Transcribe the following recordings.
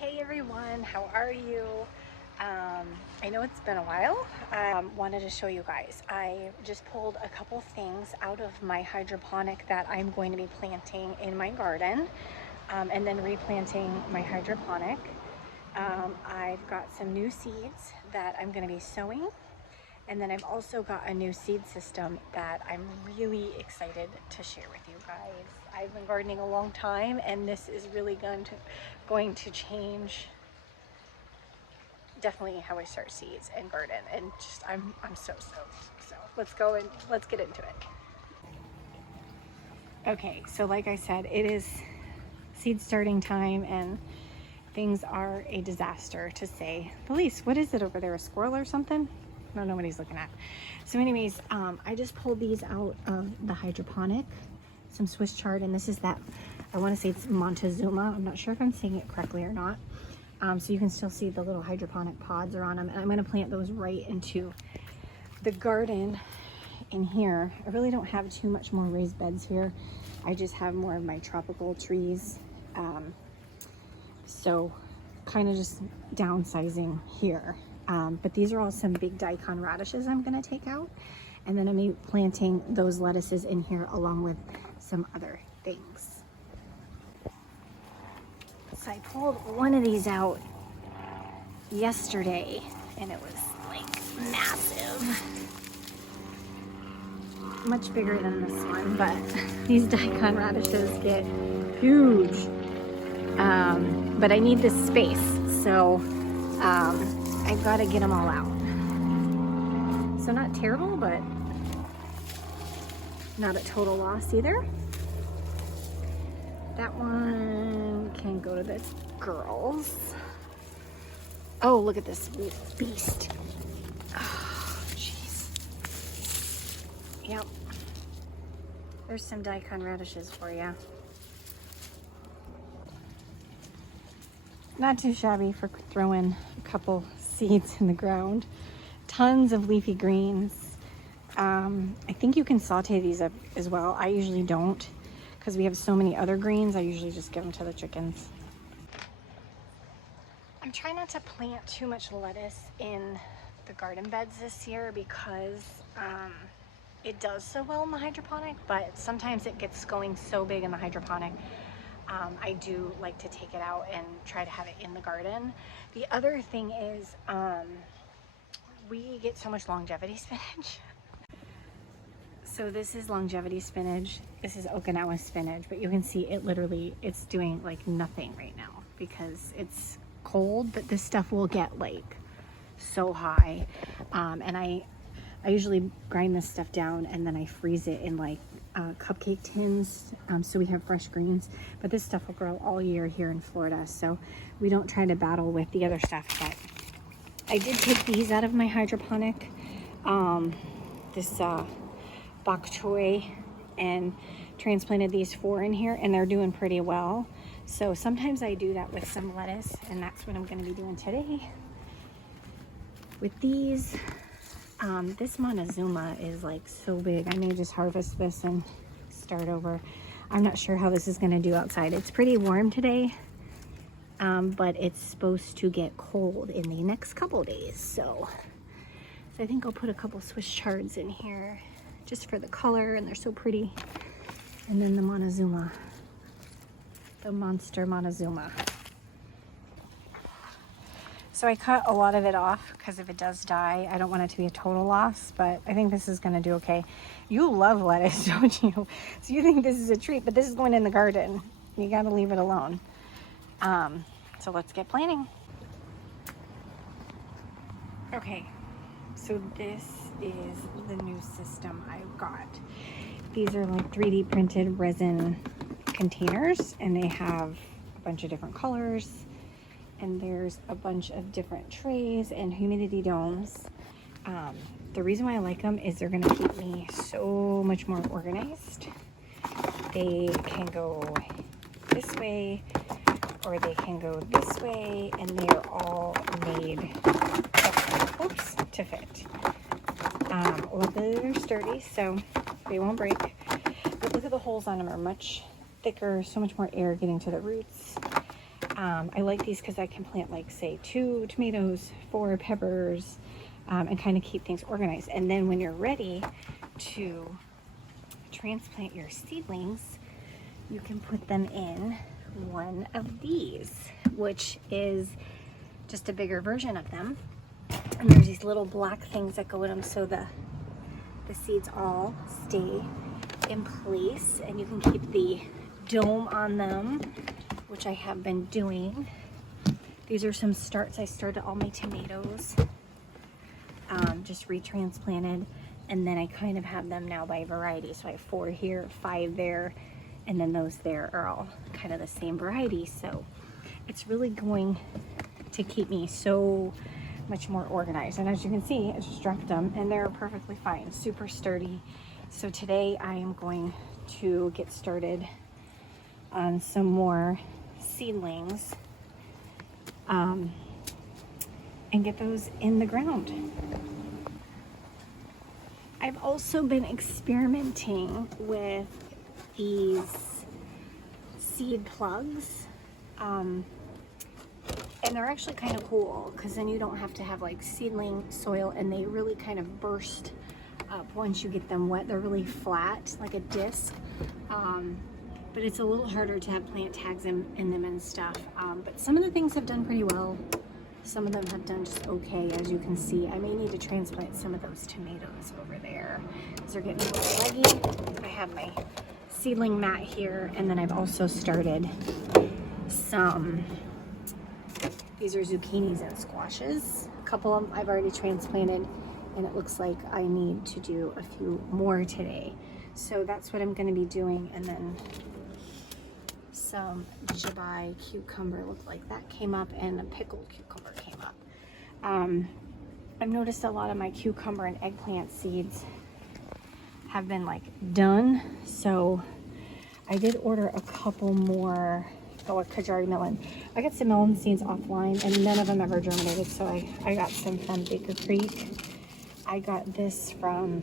Hey everyone, how are you? I know it's been a while. Wanted to show you guys. I just pulled a couple things out of my hydroponic that I'm going to be planting in my garden, and then replanting my hydroponic. I've got some new seeds that I'm going to be sowing, and then I've also got a new seed system that I'm really excited to share with you guys. I've been gardening a long time, and this is really going to change definitely how I start seeds and garden, and just I'm so stoked. So let's go and let's get into it. Okay, so like I said, it is seed starting time and things are a disaster, to say the least. What is it over there, a squirrel or something? I don't know what he's looking at. So anyways, I just pulled these out of the hydroponic, some Swiss chard, and this is that, I want to say it's Montezuma. I'm not sure if I'm saying it correctly or not. So you can still see the little hydroponic pods are on them, and I'm going to plant those right into the garden in here. I really don't have too much more raised beds here. I just have more of my tropical trees. So kind of just downsizing here. But these are all some big daikon radishes I'm going to take out, and then I'm planting those lettuces in here along with some other things. So I pulled one of these out yesterday and it was like massive, much bigger than this one, but these daikon radishes get huge. But I need this space, so I've got to get them all out. So not terrible, but not a total loss either. That one can go to the girls. Oh, look at this beast. Oh, jeez. Yep. There's some daikon radishes for you. Not too shabby for throwing a couple seeds in the ground. Tons of leafy greens. I think you can saute these up as well. I usually don't, because we have so many other greens. I usually just give them to the chickens. I'm trying not to plant too much lettuce in the garden beds this year because it does so well in the hydroponic, but sometimes it gets going so big in the hydroponic. I do like to take it out and try to have it in the garden. The other thing is we get so much longevity spinach. So this is longevity spinach. This is Okinawa spinach, but you can see it literally, it's doing like nothing right now because it's cold, but this stuff will get like so high. And I usually grind this stuff down and then I freeze it in like cupcake tins, so we have fresh greens, but this stuff will grow all year here in Florida, so we don't try to battle with the other stuff. But I did take these out of my hydroponic, this bok choy, and transplanted these 4 in here, and they're doing pretty well. So sometimes I do that with some lettuce, and that's what I'm going to be doing today with these. This Montezuma is like so big. I may just harvest this and start over. I'm not sure how this is going to do outside. It's pretty warm today, but it's supposed to get cold in the next couple days. So I think I'll put a couple Swiss chards in here just for the color, and they're so pretty. And then the Montezuma, the monster Montezuma. So I cut a lot of it off because if it does die, I don't want it to be a total loss, but I think this is going to do okay. You love lettuce, don't you? So you think this is a treat, but this is going in the garden. You got to leave it alone. So let's get planting. Okay, so this is the new system I've got. These are like 3D printed resin containers, and they have a bunch of different colors. And there's a bunch of different trays and humidity domes. The reason why I like them is they're gonna keep me so much more organized. They can go this way, or they can go this way, and they are all made to fit. Luckily they're sturdy, so they won't break. But look at the holes on them are much thicker, so much more air getting to the roots. I like these because I can plant like say 2 tomatoes, 4 peppers, and kind of keep things organized. And then when you're ready to transplant your seedlings, you can put them in one of these, which is just a bigger version of them. And there's these little black things that go in them so the seeds all stay in place, and you can keep the dome on them, which I have been doing. These are some starts. I started all my tomatoes, just retransplanted, and then I kind of have them now by variety. So I have 4 here, 5 there, and then those there are all kind of the same variety. So it's really going to keep me so much more organized. And as you can see, I just dropped them and they're perfectly fine, super sturdy. So today I am going to get started on some more seedlings and get those in the ground. I've also been experimenting with these seed plugs, and they're actually kind of cool because then you don't have to have like seedling soil, and they really kind of burst up once you get them wet. They're really flat, like a disc, but it's a little harder to have plant tags in them and stuff. But some of the things have done pretty well. Some of them have done just okay. As you can see, I may need to transplant some of those tomatoes over there because they're getting a little leggy. I have my seedling mat here, and then I've also started some, these are zucchinis and squashes. A couple of them I've already transplanted, and it looks like I need to do a few more today. So that's what I'm going to be doing. And then some jabai cucumber, looked like that came up, and a pickled cucumber came up. I've noticed a lot of my cucumber and eggplant seeds have been like done, so I did order a couple more. Oh, a Kajari melon. I got some melon seeds offline and none of them ever germinated, so I got some from Baker Creek. I got this from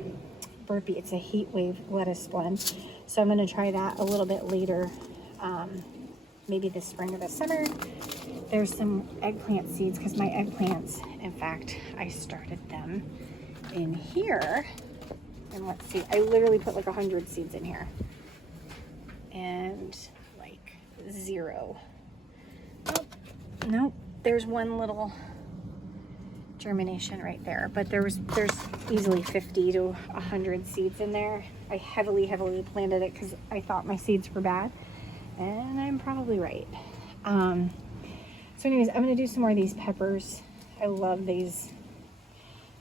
Burpee. It's a heat wave lettuce blend, so I'm going to try that a little bit later, maybe this spring or this summer. There's some eggplant seeds because my eggplants, in fact, I started them in here, and let's see, I literally put like 100 seeds in here and like 0. Nope, there's one little germination right there, but there's easily 50 to 100 seeds in there. I heavily planted it because I thought my seeds were bad, and I'm probably right. So anyways, I'm going to do some more of these peppers. I love these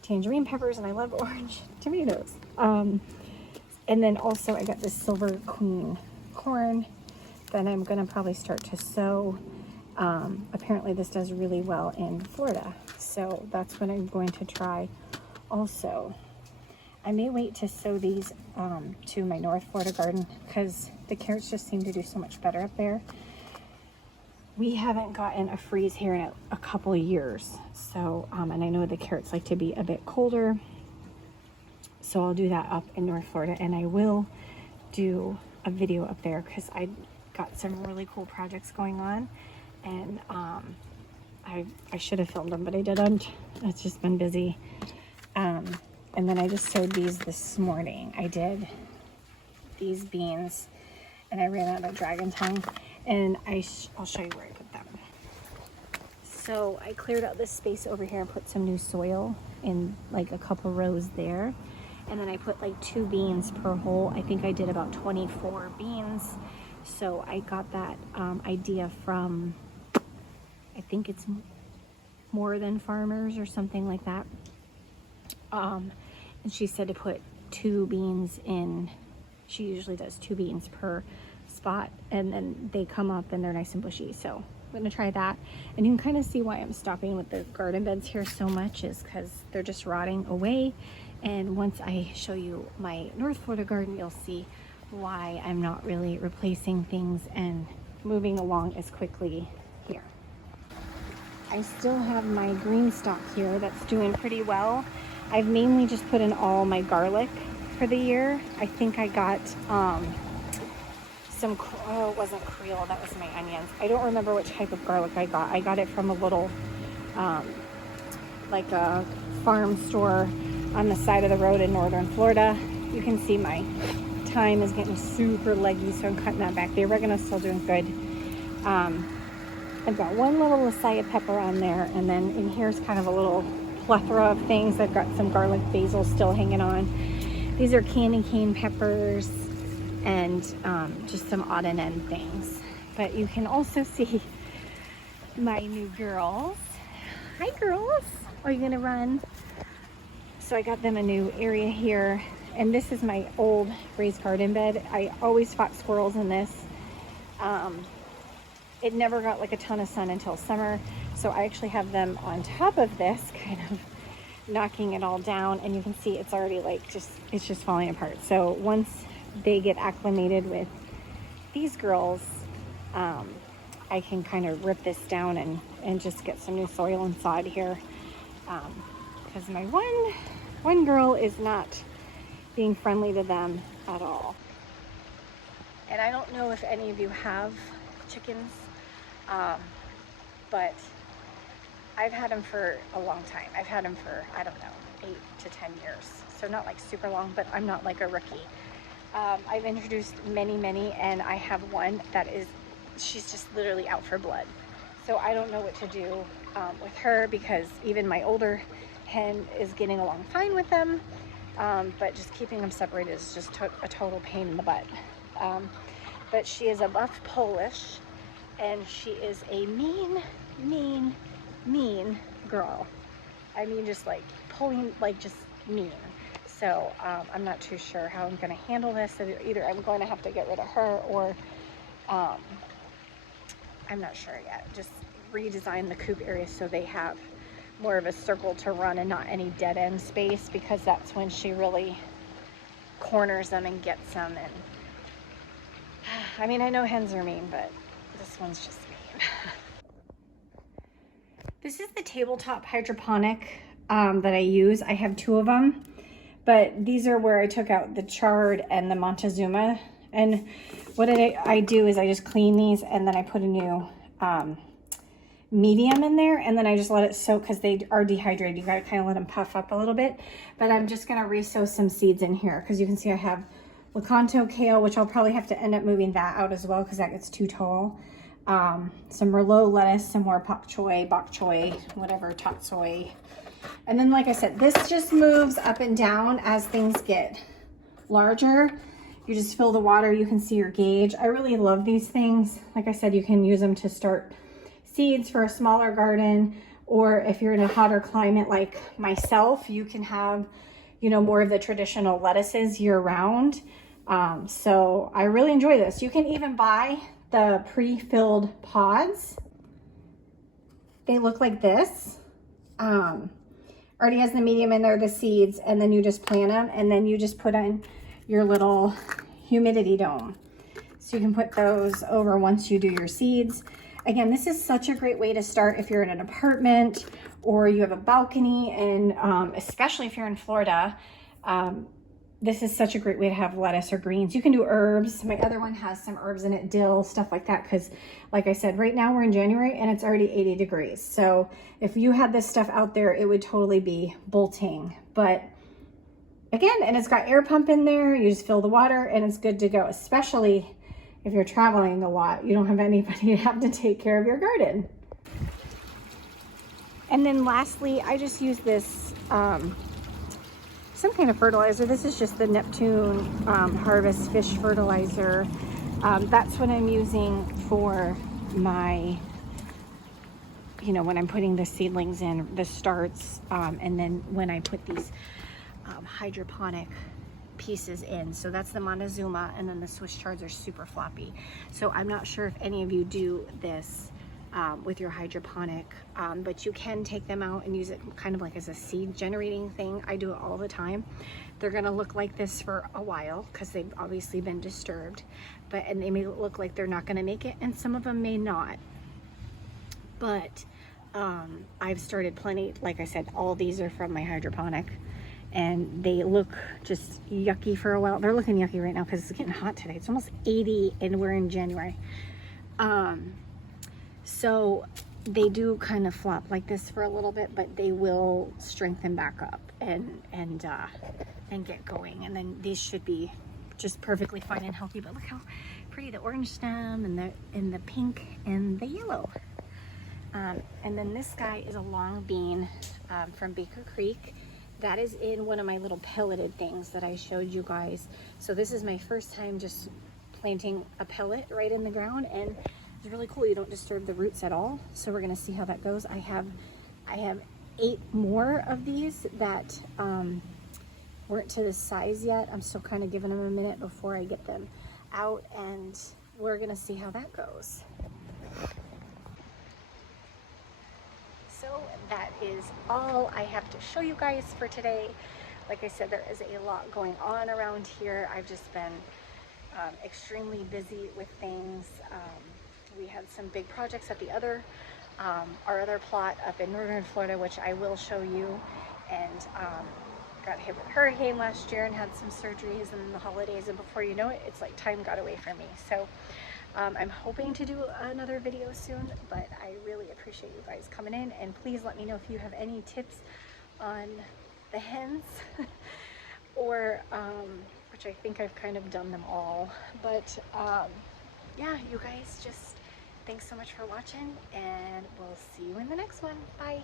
tangerine peppers, and I love orange tomatoes. And then also I got this Silver Queen corn that I'm going to probably start to sow. Apparently this does really well in Florida, so that's what I'm going to try also. I may wait to sow these to my North Florida garden because the carrots just seem to do so much better up there. We haven't gotten a freeze here in a couple of years, so and I know the carrots like to be a bit colder, so I'll do that up in North Florida, and I will do a video up there because I got some really cool projects going on, and I should have filmed them, but I didn't. It's just been busy. And then I just sowed these this morning. I did these beans, and I ran out of dragon tongue, and I'll show you where I put them. So I cleared out this space over here and put some new soil in like a couple rows there, and then I put like 2 beans per hole. I think I did about 24 beans. So I got that idea from, I think it's More Than Farmers or something like that. And she said to put 2 beans in. She usually does 2 beans per spot, and then they come up and they're nice and bushy. So I'm gonna try that. And you can kind of see why I'm stopping with the garden beds here so much is because they're just rotting away. And once I show you my North Florida garden, you'll see why I'm not really replacing things and moving along as quickly here. I still have my green stock here that's doing pretty well. I've mainly just put in all my garlic for the year. I think I got some some, oh, it wasn't Creole, that was my onions. I don't remember which type of garlic I got. I got it from a little, like a farm store on the side of the road in northern Florida. You can see my thyme is getting super leggy, so I'm cutting that back. The oregano's still doing good. I've got one little Messiah pepper on there, and then in here's kind of a little plethora of things. I've got some garlic basil still hanging on. These are candy cane peppers and just some odd and end things. But you can also see my new girls. Hi girls, are you gonna run? So I got them a new area here, and this is my old raised garden bed. I always fought squirrels in this. It never got like a ton of sun until summer, so I actually have them on top of this, kind of knocking it all down, and you can see it's already like it's just falling apart. So once they get acclimated with these girls, I can kind of rip this down and just get some new soil and sod here, because my one girl is not being friendly to them at all. And I don't know if any of you have chickens, but I've had them for a long time. I've had them for, I don't know, 8 to 10 years. So not like super long, but I'm not like a rookie. I've introduced many, and I have one that is, she's just literally out for blood. So I don't know what to do with her, because even my older hen is getting along fine with them. But just keeping them separated is just a total pain in the butt. But she is a buff Polish, and she is a mean girl. I mean, just like pulling, like just mean. So I'm not too sure how I'm going to handle this. Either I'm going to have to get rid of her, or I'm not sure yet. Just redesign the coop area so they have more of a circle to run and not any dead end space, because that's when she really corners them and gets them. And I mean, I know hens are mean, but this one's just mean. This is the tabletop hydroponic that I use. I have 2 of them, but these are where I took out the chard and the Montezuma. And what I do is I just clean these, and then I put a new medium in there, and then I just let it soak, because they are dehydrated. You gotta kind of let them puff up a little bit. But I'm just gonna re-sow some seeds in here, because you can see I have Lakanto kale, which I'll probably have to end up moving that out as well, because that gets too tall. Some Merlot lettuce, some more bok choy, whatever, tatsoi. And then, like I said, this just moves up and down as things get larger. You just fill the water, you can see your gauge. I really love these things. Like I said, you can use them to start seeds for a smaller garden, or if you're in a hotter climate like myself, you can have, you know, more of the traditional lettuces year round. So I really enjoy this. You can even buy the pre-filled pods. They look like this. Already has the medium in there, the seeds, and then you just plant them, and then you just put in your little humidity dome. So you can put those over once you do your seeds. Again, this is such a great way to start if you're in an apartment or you have a balcony, and especially if you're in Florida. This is such a great way to have lettuce or greens. You can do herbs. My other one has some herbs in it, dill, stuff like that, because like I said, right now we're in January and it's already 80 degrees. So if you had this stuff out there, it would totally be bolting. But again, and it's got air pump in there. You just fill the water and it's good to go, especially if you're traveling a lot. You don't have anybody to have to take care of your garden. And then lastly, I just use this some kind of fertilizer. This is just the Neptune Harvest Fish Fertilizer. That's what I'm using for my, you know, when I'm putting the seedlings in, the starts, and then when I put these hydroponic pieces in. So that's the Montezuma, and then the Swiss chards are super floppy. So I'm not sure if any of you do this with your hydroponic, but you can take them out and use it kind of like as a seed generating thing. I do it all the time. They're gonna look like this for a while because they've obviously been disturbed, and they may look like they're not gonna make it, and some of them may not. But I've started plenty. Like I said, all these are from my hydroponic, and they look just yucky for a while. They're looking yucky right now because it's getting hot today. It's almost 80 and we're in January. So they do kind of flop like this for a little bit, but they will strengthen back up and get going. And then these should be just perfectly fine and healthy. But look how pretty the orange stem and the pink and the yellow. And then this guy is a long bean from Baker Creek. That is in one of my little pelleted things that I showed you guys. So this is my first time just planting a pellet right in the ground, and it's really cool. You don't disturb the roots at all. So we're gonna see how that goes. I have 8 more of these that weren't to this size yet. I'm still kind of giving them a minute before I get them out, and we're gonna see how that goes. So that is all I have to show you guys for today. Like I said, there is a lot going on around here. I've just been extremely busy with things. We had some big projects at our other plot up in northern Florida, which I will show you, and got hit with a hurricane last year and had some surgeries and the holidays, and before you know it, it's like time got away from me. So I'm hoping to do another video soon, but I really appreciate you guys coming in, and please let me know if you have any tips on the hens or which I think I've kind of done them all. But yeah, you guys, just thanks so much for watching, and we'll see you in the next one. Bye.